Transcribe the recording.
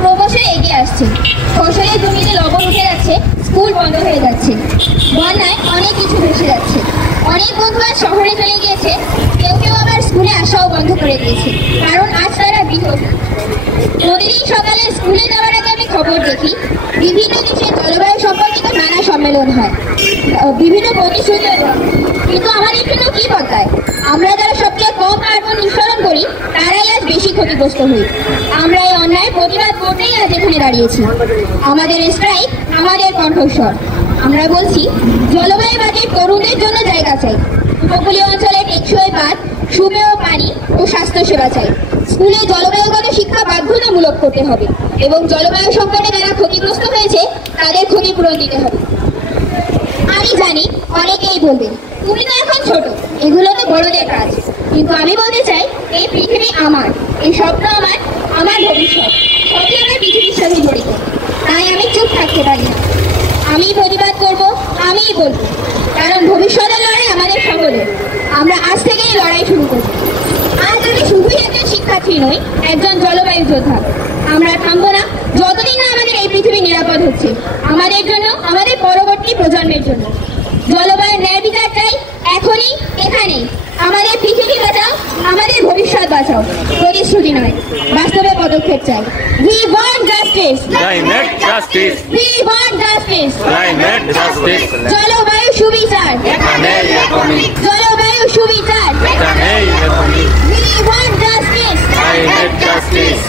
ক্রমশই এগিয়ে আসছে। ফসলের জমিতে লবণ উঠে যাচ্ছে, স্কুল বন্ধ হয়ে যাচ্ছে, বন্যায় অনেক কিছু ভেসে যাচ্ছে। অনেক বন্ধু আজ শহরে চলে গিয়েছে, কেউ কেউ আবার স্কুলে আসাও বন্ধ করে দিয়েছে, কারণ আজ তারা বিহত। প্রতিদিন সকালে স্কুলে যাওয়ার আগে আমি খবর দেখি, বিভিন্ন দেশের জলবায়ু সম্পর্কিত নানা সম্মেলন হয়, বিভিন্ন প্রতিশ্রুতিও দেওয়া হয়। কিন্তু আমাদের জন্য কি বদলায়? আমরা যারা সবচেয়ে কম কার্বন নিঃসরণ করি তারাই আজ বেশি ক্ষতিগ্রস্ত হই। আমরা এই অন্যায় প্রতিবাদ করতেই আজ এখানে দাঁড়িয়েছি। আমাদের স্ট্রাইক, আমাদের কণ্ঠস্বর। আমরা বলছি, জলবায়ু বাজেট তরুণদের জন্য জায়গা চাই, উপকূলীয় অঞ্চলে টেকসই বাঁধ, সুপেয় পানি ও স্বাস্থ্যসেবা চাই। স্কুলে জলবায়ুগত শিক্ষা বাধ্যতামূলক করতে হবে এবং জলবায়ু সংকটে যারা ক্ষতিগ্রস্ত হয়েছে তাদের ক্ষতিপূরণ দিতে হবে। আমি জানি অনেকেই বলবেন, তুমি তো এখন ছোট, এগুলো তো বড়দের কাজ। কিন্তু আমি বলতে চাই, এই পৃথিবী আমার, এই স্বপ্ন আমার, আমার ভবিষ্যৎ সবই আমার পৃথিবীর সাথে জড়িত। তাই আমি চুপ থাকতে পারি না, আমি প্রতিবাদ করব, আমিই বলবো, কারণ ভবিষ্যতের লড়াই আমাদের সকলের। আমরা আজ থেকেই লড়াই শুরু করব। আজ আমি শুধুই একজন শিক্ষার্থী নই, একজন জলবায়ু যোদ্ধা। আমরা থামবো না যতদিন না আমাদের এই পৃথিবী নিরাপদ হচ্ছে, আমাদের জন্য, আমাদের পরবর্তী প্রজন্মের জন্য। জলবায়ুর ন্যায় বিচার চাই, এখনই, এখানেই। আমাদের পৃথিবী বাঁচাও, আমাদের ভবিষ্যৎ বাঁচাও। প্রতিশ্রুতি নয়, বাস্তবে পদক্ষেপ চাই। We want justice. Climate justice. We want justice. Climate justice. জলবায়ু সুবিচার। জলবায়ু সুবিচার। We want We want justice. Climate justice.